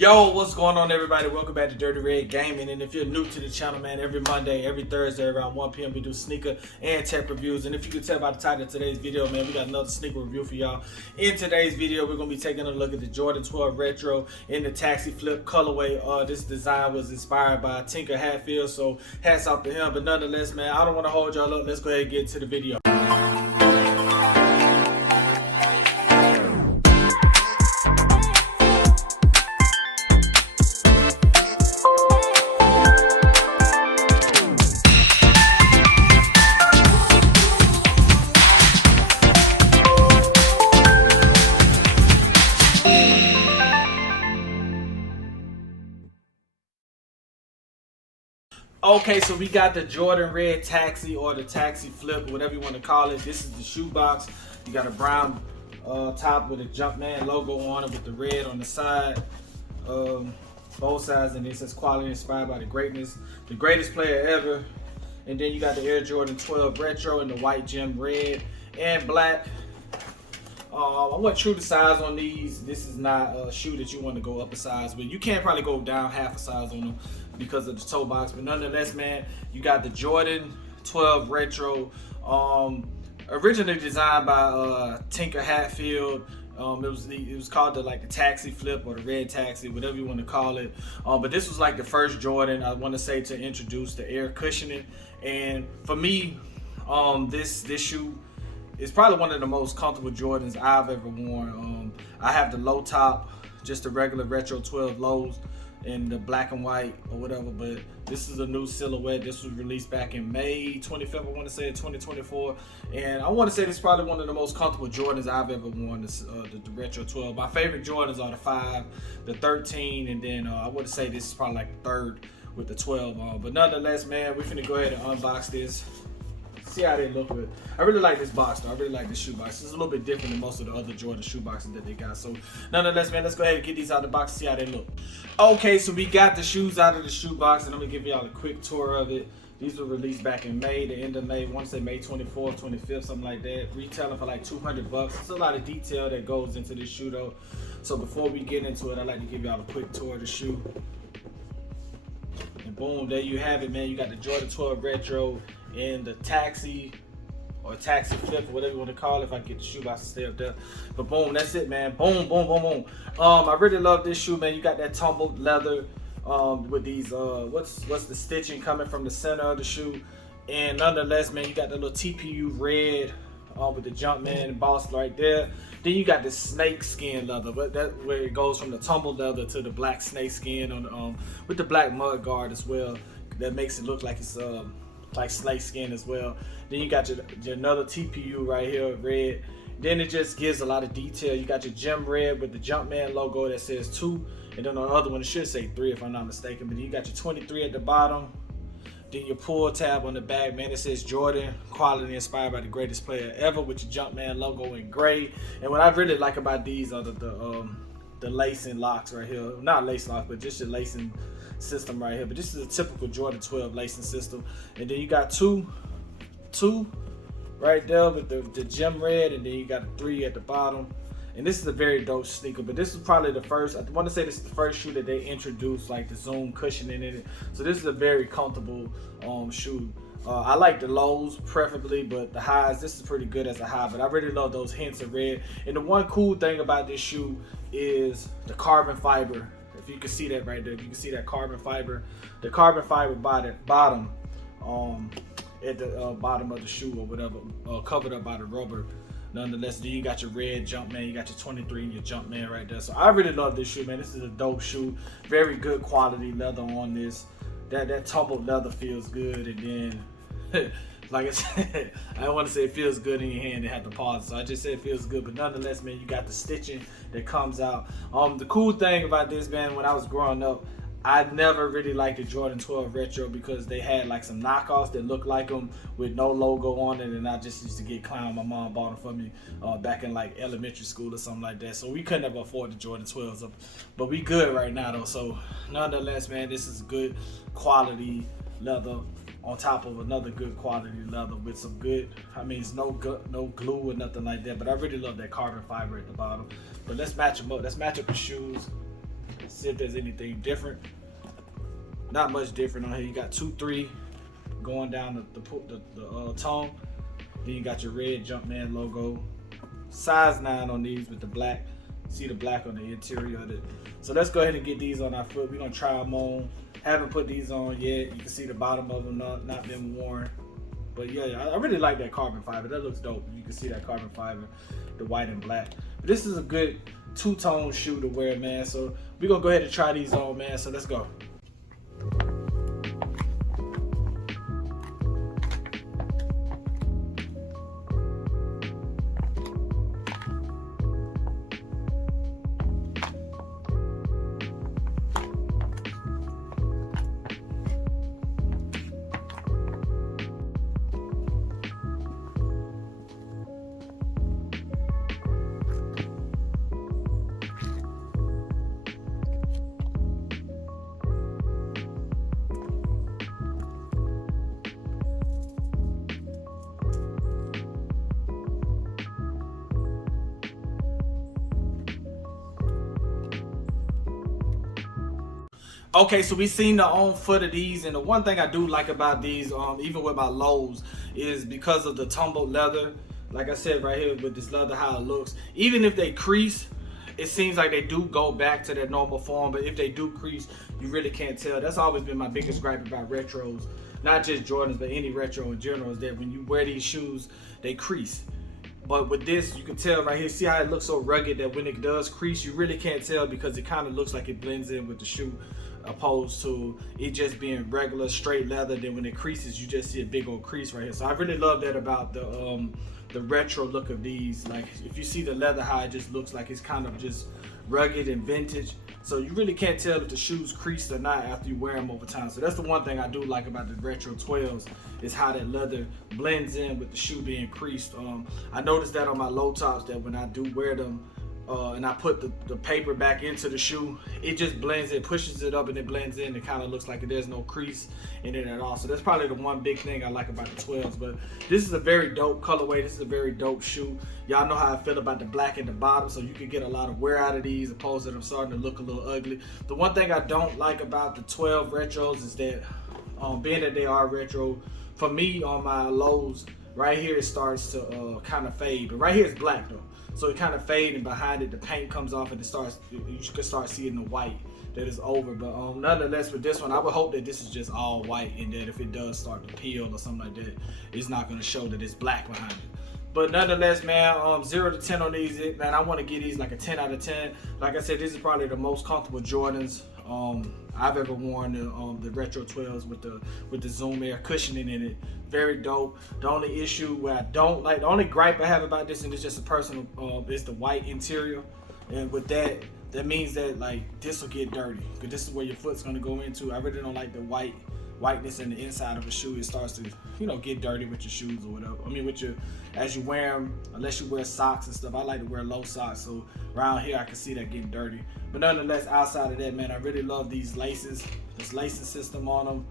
Yo, what's going on, everybody? Welcome back to Dirty Red Gaming. And if you're new to the channel, man, every Monday, every Thursday around 1 p.m. we do sneaker and tech reviews. And if you can tell by the title of today's video, man, we got another sneaker review for y'all. In today's video, we're going to be taking a look at the Jordan 12 Retro in the Taxi Flip colorway. This design was inspired by Tinker Hatfield, so hats off to him. But nonetheless, man, I don't want to hold y'all up. Let's go ahead and get to the video. Okay, so we got the Jordan Red Taxi or the Taxi Flip, whatever you want to call it. This is the shoebox. You got a brown top with a Jumpman logo on it with the red on the side. Both sides, and it says quality inspired by the greatest player ever. And then you got the Air Jordan 12 Retro in the white gem red and black. I went true to size on these. This is not a shoe that you want to go up a size with. You can't probably go down half a size on them because of the toe box, but nonetheless, man, you got the Jordan 12 Retro, originally designed by Tinker Hatfield. It was called the Taxi Flip or the Red Taxi, whatever you want to call it. But this was like the first Jordan, I want to say, to introduce the air cushioning. And for me, this shoe is probably one of the most comfortable Jordans I've ever worn. I have the low top, just the regular Retro 12 lows in the black and white or whatever, but this is a new silhouette. This was released back in May 25th, I want to say, 2024, and I want to say this is probably one of the most comfortable Jordans I've ever worn, the Retro 12. My favorite Jordans are the 5, the 13, and then I would say this is probably like the third with the 12 on. But nonetheless, man, we're finna go ahead and unbox this, see how they look good. I really like this box though. I really like this shoe box. It's a little bit different than most of the other Jordan shoe boxes that they got. So nonetheless, man, let's go ahead and get these out of the box and see how they look. Okay, so we got the shoes out of the shoe box, and I'm gonna give y'all a quick tour of it. These were released back in May, the end of May. I want to say May 24th, 25th, something like that. Retailing for like $200. It's a lot of detail that goes into this shoe though. So before we get into it, I'd like to give y'all a quick tour of the shoe. And boom, there you have it, man. You got the Jordan 12 Retro in the Taxi or Taxi Flip or whatever you want to call it, if I get the shoebox to stay up there. But boom, that's it, man. Boom, boom, boom, boom. I really love this shoe, man. You got that tumbled leather with these what's the stitching coming from the center of the shoe, and nonetheless, man, you got the little TPU red with the Jumpman embossed right there. Then you got the snake skin leather, but that's where it goes from the tumbled leather to the black snake skin on with the black mud guard as well. That makes it look like it's like snake skin as well. Then you got your another TPU right here, red. Then it just gives a lot of detail. You got your gem red with the Jumpman logo that says 2, and then on the other one it should say 3 if I'm not mistaken. But then you got your 23 at the bottom. Then your pull tab on the back, man, it says Jordan, quality inspired by the greatest player ever, with your Jumpman logo in gray. And what I really like about these are the lacing locks right here. Not lace locks, but just your lacing system right here. But this is a typical Jordan 12 lacing system. And then you got two right there with the gem red, and then you got a 3 at the bottom. And this is a very dope sneaker, but this is probably the first, I want to say this is the first shoe that they introduced like the zoom cushioning in it. So this is a very comfortable shoe. I like the lows preferably, but the highs, this is pretty good as a high, but I really love those hints of red. And the one cool thing about this shoe is the carbon fiber. If you can see that right there, if you can see that carbon fiber, the carbon fiber bottom at the bottom of the shoe or whatever, covered up by the rubber. Nonetheless, then you got your red Jumpman, you got your 23 and your Jumpman right there. So I really love this shoe, man. This is a dope shoe. Very good quality leather on this. That tumbled leather feels good, and then like I said, I don't want to say it feels good in your hand and have to pause, so I just said it feels good. But nonetheless, man, you got the stitching that comes out. The cool thing about this, man, when I was growing up, I never really liked the Jordan 12 Retro because they had like some knockoffs that looked like them with no logo on it, and I just used to get clowned. My mom bought them for me back in like elementary school or something like that. So we couldn't ever afford the Jordan 12s, but we good right now though. So nonetheless, man, this is good quality leather on top of another good quality leather with some good, I mean, it's no glue or nothing like that, but I really love that carbon fiber at the bottom. But let's match them up. Let's match up the shoes. See if there's anything different. Not much different on here. You got 2-3 going down the tongue. Then you got your red Jumpman logo. Size 9 on these with the black. See the black on the interior of it. So let's go ahead and get these on our foot. We're gonna try them on. Haven't put these on yet. You can see the bottom of them not been worn. But yeah, I really like that carbon fiber. That looks dope. You can see that carbon fiber, the white and black. But this is a good two-tone shoe to wear, man. So we're gonna go ahead and try these on, man. So let's go. Okay, so we seen the on foot of these, and the one thing I do like about these, even with my lows, is because of the tumbled leather. Like I said right here with this leather, how it looks. Even if they crease, it seems like they do go back to their normal form. But if they do crease, you really can't tell. That's always been my biggest gripe about retros, not just Jordans, but any retro in general, is that when you wear these shoes, they crease. But with this, you can tell right here, see how it looks so rugged that when it does crease, you really can't tell because it kind of looks like it blends in with the shoe, opposed to it just being regular straight leather. Then when it creases, you just see a big old crease right here. So I really love that about the retro look of these. Like if you see the leather, how it just looks like it's kind of just rugged and vintage. So you really can't tell if the shoes creased or not after you wear them over time. So that's the one thing I do like about the retro 12s, is how that leather blends in with the shoe being creased. I noticed that on my low tops, that when I do wear them and I put the paper back into the shoe, it just blends, it pushes it up and it blends in. It kind of looks like there's no crease in it at all. So that's probably the one big thing I like about the 12s. But this is a very dope colorway. This is a very dope shoe. Y'all know how I feel about the black at the bottom, so you can get a lot of wear out of these, opposed to them starting to look a little ugly. The one thing I don't like about the 12 retros is that being that they are retro, for me on my lows right here, it starts to kind of fade. But right here it's black though, so it kind of fade, and behind it the paint comes off and it starts, you can start seeing the white that is over. But nonetheless, with this one, I would hope that this is just all white, and that if it does start to peel or something like that, it's not going to show that it's black behind it. But nonetheless, man, 0 to 10 on these, man, I want to give these like a 10 out of 10. Like I said, this is probably the most comfortable Jordans I've ever worn. The retro 12s with the Zoom Air cushioning in it, very dope. The only issue where I don't like, the only gripe I have about this, and it's just a personal, is the white interior. And with that means that like this will get dirty, because this is where your foot's gonna go into. I really don't like the whiteness in the inside of a shoe. It starts to, you know, get dirty with your shoes or whatever. I mean, with your, as you wear them, unless you wear socks and stuff. I like to wear low socks, so around here I can see that getting dirty. But nonetheless, outside of that, man, I really love these laces, this lacing system on them,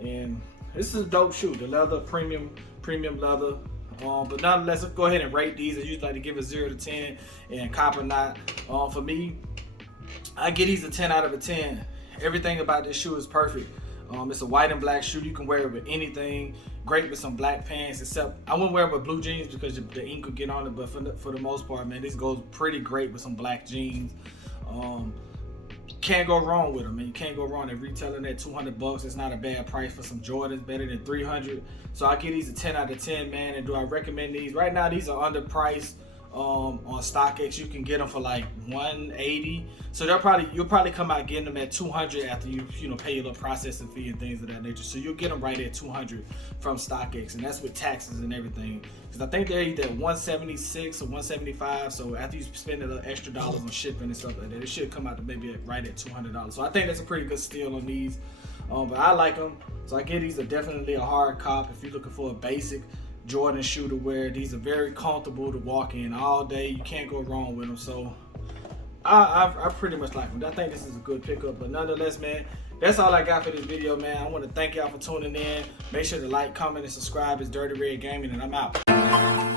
and this is a dope shoe. The leather, premium leather. But nonetheless, let's go ahead and rate these. I usually like to give a 0 to 10 and copper knot. For me, I give these a 10 out of a 10. Everything about this shoe is perfect. It's a white and black shoe. You can wear it with anything. Great with some black pants, except I wouldn't wear it with blue jeans because the ink will get on it. But for the most part, man, this goes pretty great with some black jeans. Can't go wrong with them, man. You can't go wrong. They're retailing at $200. It's not a bad price for some Jordans, better than $300. So I give these a 10 out of 10, man. And do I recommend these? Right now, these are underpriced. On StockX, you can get them for like $180. So you'll probably come out getting them at $200 after you pay your little processing fee and things of that nature. So you'll get them right at $200 from StockX, and that's with taxes and everything. Because I think they're either $176 or $175. So after you spend a little extra dollars on shipping and stuff like that, it should come out to maybe right at $200. So I think that's a pretty good steal on these. But I like them, so I give these definitely a hard cop if you're looking for a basic Jordan shoe to wear. These are very comfortable to walk in all day. You can't go wrong with them. So I pretty much like them. I think this is a good pickup. But nonetheless, man, that's all I got for this video, man. I want to thank y'all for tuning in. Make sure to like, comment, and subscribe. It's Dirty Red Gaming, and I'm out.